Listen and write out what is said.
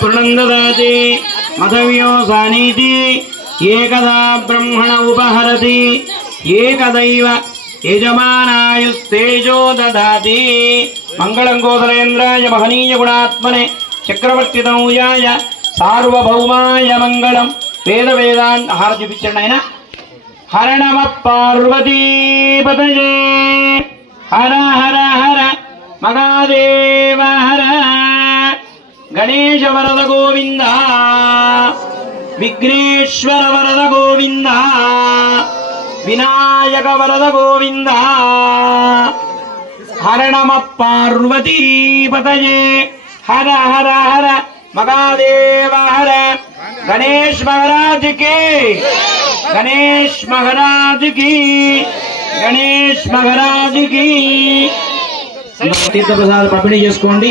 पुनन्ददाति मधव्यो सानीति एकदा ब्रह्मण उपहरति एकदैव यजमानायुस्तेजो ददाति मंगलं गोदरेन्द्राय महनीय गुणात्मने चक्रवर्ती तनूयाय सार्वभौमाय मंगलं वेद वेदांत हारति पिचरणेन हर नमः पार्वती पतये हर हर हर महादेव हर गणेश वरद गोविंद विघ्नेश्वर वरद गोविंद विनायक वरद गोविंद हर नमः पार्वती पतये हर हर हर महादेव हर गणेश महाराज की गणेश महाराज की गणेश महाराज की तीर्थ प्रसाद पंपिणी చేసుకోండి।